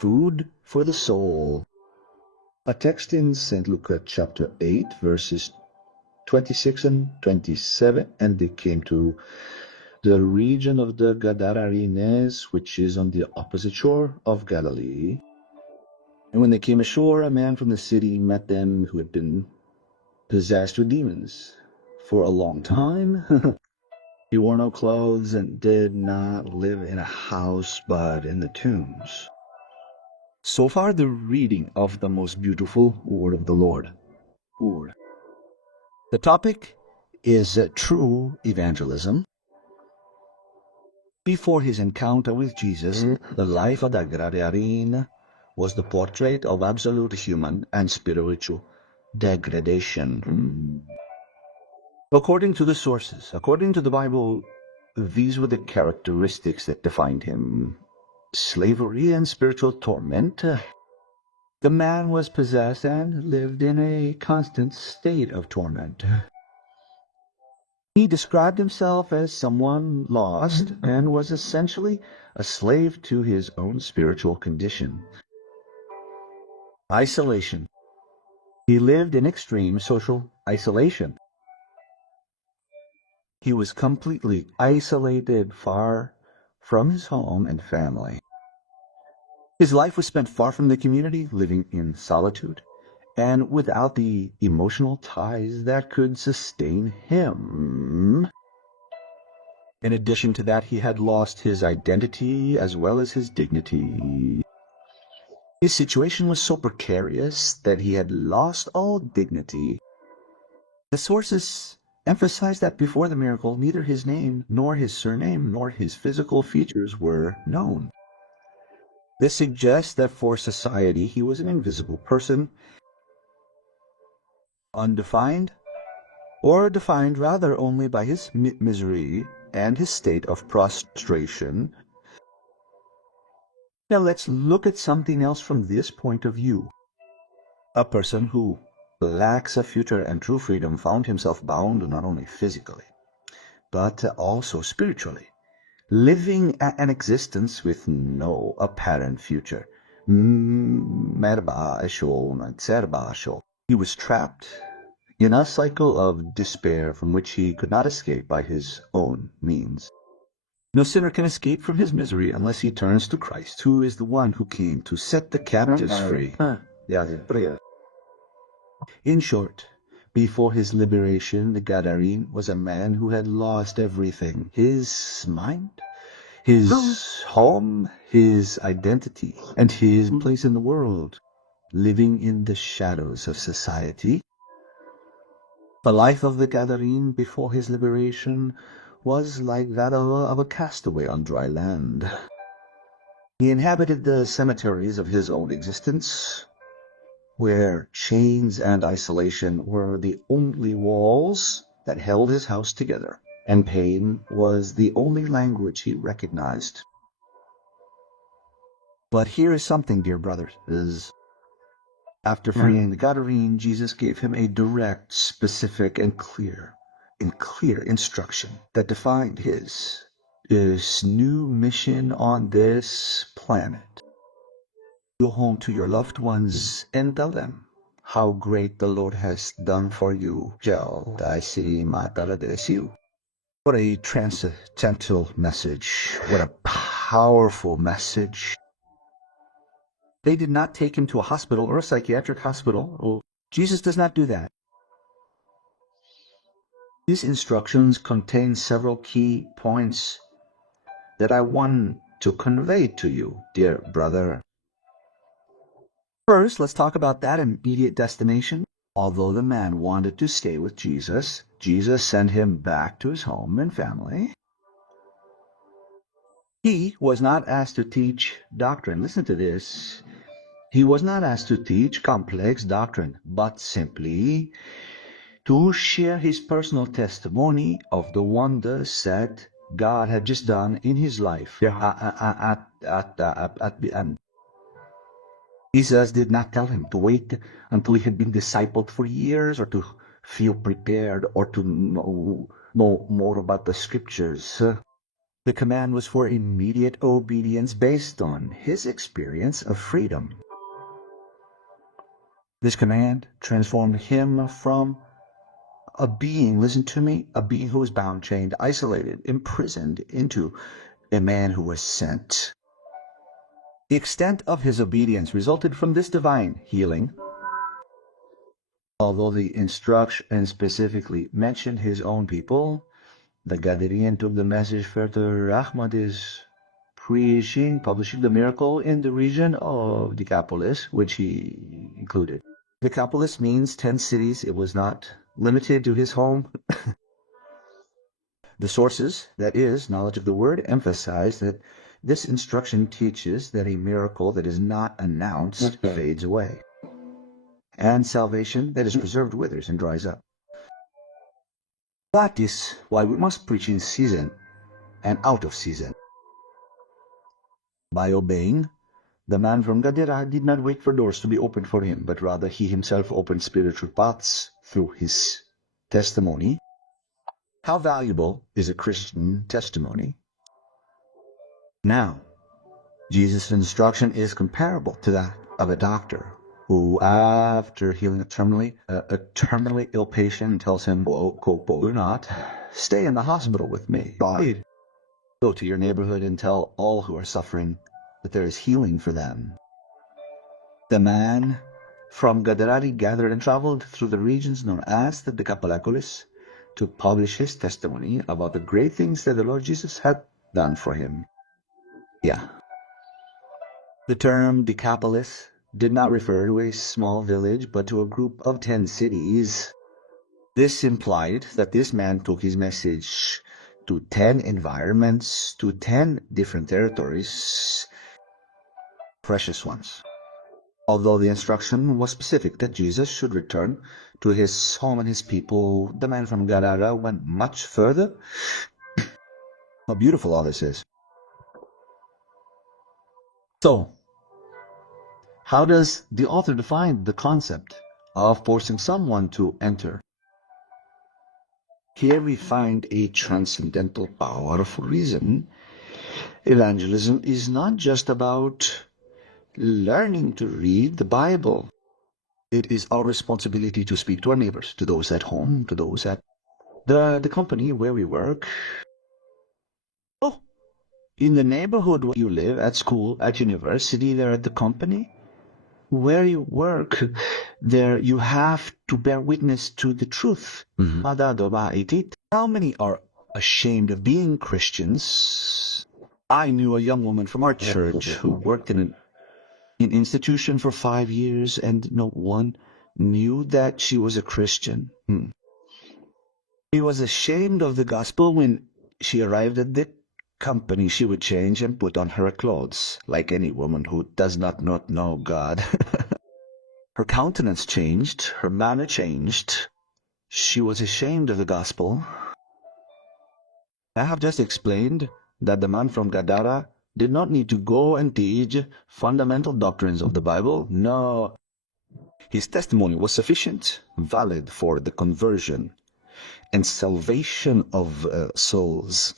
Food for the soul. A text in St. Luke chapter 8, verses 26 and 27, and they came to the region of the Gadarenes, which is on the opposite shore of Galilee. And when they came ashore, a man from the city met them who had been possessed with demons for a long time. He wore no clothes and did not live in a house, but in the tombs. So far, the reading of the most beautiful word of the Lord. The topic is true evangelism. Before his encounter with Jesus, the life of the Gadarene was the portrait of absolute human and spiritual degradation. According to the sources, according to the Bible, these were the characteristics that defined him: slavery and spiritual torment. The man was possessed and lived in a constant state of torment. He described himself as someone lost and was essentially a slave to his own spiritual condition. Isolation. He lived in extreme social isolation. He was completely isolated, far from his home and family. His life was spent far from the community, living in solitude, and without the emotional ties that could sustain him. In addition to that, he had lost his identity as well as his dignity. His situation was so precarious that he had lost all dignity. The sources emphasize that before the miracle, neither his name, nor his surname, nor his physical features were known. This suggests that for society he was an invisible person, undefined, or defined rather only by his misery and his state of prostration. Now let's look at something else from this point of view. A person who lacks a future and true freedom found himself bound not only physically, but also spiritually, living an existence with no apparent future. He was trapped in a cycle of despair from which he could not escape by his own means. No sinner can escape from his misery unless he turns to Christ, who is the one who came to set the captives free. In short, before his liberation, the Gadarene was a man who had lost everything: his mind, his home, his identity, and his place in the world, living in the shadows of society. The life of the Gadarene before his liberation was like that of a castaway on dry land. He inhabited the cemeteries of his own existence, where chains and isolation were the only walls that held his house together, and pain was the only language he recognized. But here is something, dear brothers. After freeing the Gadarene, Jesus gave him a direct, specific, and clear instruction that defined his new mission on this planet. Go home to your loved ones and tell them how great the Lord has done for you. What a transcendental message. What a powerful message. They did not take him to a hospital or a psychiatric hospital. Oh, Jesus does not do that. These instructions contain several key points that I want to convey to you, dear brother. First, let's talk about that immediate destination. Although the man wanted to stay with Jesus, Jesus sent him back to his home and family. He was not asked to teach doctrine. Listen to this. He was not asked to teach complex doctrine, but simply to share his personal testimony of the wonders that God had just done in his life. Jesus did not tell him to wait until he had been discipled for years, or to feel prepared, or to know more about the scriptures. The command was for immediate obedience based on his experience of freedom. This command transformed him from a being, listen to me, a being who was bound, chained, isolated, imprisoned, into a man who was sent. The extent of his obedience resulted from this divine healing. Although the instruction specifically mentioned his own people, the Galilean took the message further. Ahmad is publishing the miracle in the region of Decapolis, which he included. Decapolis means 10 cities. It was not limited to his home. The sources, that is, knowledge of the word, emphasize that this instruction teaches that a miracle that is not announced fades away, and salvation that is preserved withers and dries up. That is why we must preach in season and out of season. By obeying, the man from Gadara did not wait for doors to be opened for him, but rather he himself opened spiritual paths through his testimony. How valuable is a Christian testimony? Now, Jesus' instruction is comparable to that of a doctor who, after healing a terminally ill patient, tells him, do not stay in the hospital with me. Go to your neighborhood and tell all who are suffering that there is healing for them. The man from Gadara gathered and traveled through the regions known as the Decapolis to publish his testimony about the great things that the Lord Jesus had done for him. The term Decapolis did not refer to a small village, but to a group of 10 cities. This implied that this man took his message to 10 environments, to 10 different territories, precious ones. Although the instruction was specific that Jesus should return to his home and his people, the man from Gadara went much further. How beautiful all this is. So, how does the author define the concept of forcing someone to enter? Here we find a transcendental, powerful reason. Evangelism is not just about learning to read the Bible. It is our responsibility to speak to our neighbors, to those at home, to those at the company where we work. In the neighborhood where you live, at school, at university, there at the company, where you work, there you have to bear witness to the truth. How many are ashamed of being Christians? I knew a young woman from our church who worked in an institution for 5 years, and no one knew that she was a Christian. She was ashamed of the gospel. When she arrived at the company, she would change and put on her clothes, like any woman who does not know God. Her countenance changed, her manner changed. She was ashamed of the gospel. I have just explained that the man from Gadara did not need to go and teach fundamental doctrines of the Bible. No. His testimony was sufficient, valid for the conversion and salvation of souls.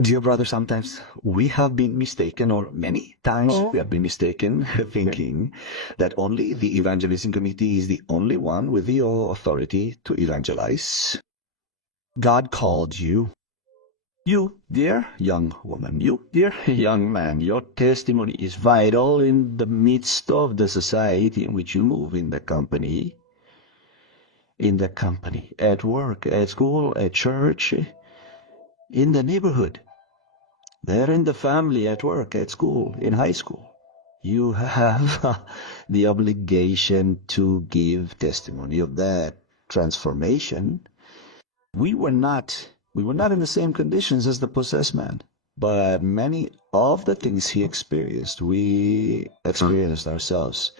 Dear brother, sometimes we have been mistaken, or many times we have been mistaken, thinking that only the evangelism committee is the only one with the authority to evangelize. God called you. You, dear young woman, you, dear young man, your testimony is vital in the midst of the society in which you move, in the company, at work, at school, at church, in the neighborhood. There in the family, at work, at school, in high school. You have the obligation to give testimony of that transformation. We were not in the same conditions as the possessed man, but many of the things he experienced, we experienced ourselves.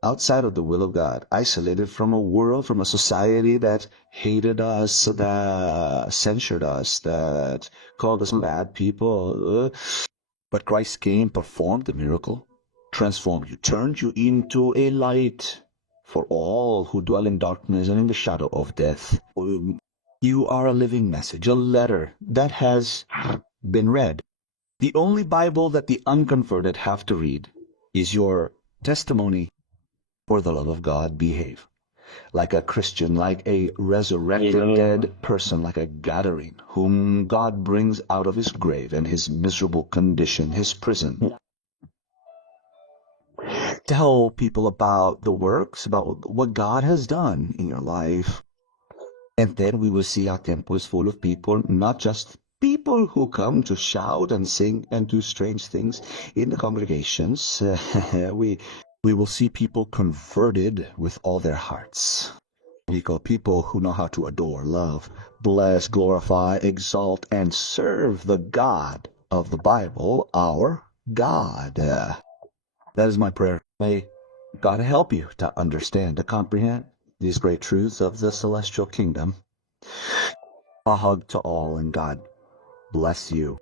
Outside of the will of God, isolated from a world, from a society that hated us, that censored us, that called us bad people. But Christ came, performed the miracle, transformed you, turned you into a light for all who dwell in darkness and in the shadow of death. You are a living message, a letter that has been read. The only Bible that the unconverted have to read is your testimony. For the love of God, behave like a Christian, like a resurrected dead person, like a Gadarene, whom God brings out of his grave and his miserable condition, his prison. Tell people about the works, about what God has done in your life. And then we will see our temple is full of people, not just people who come to shout and sing and do strange things in the congregations. We will see people converted with all their hearts. People who know how to adore, love, bless, glorify, exalt, and serve the God of the Bible, our God. That is my prayer. May God help you to understand, to comprehend these great truths of the celestial kingdom. A hug to all, and God bless you.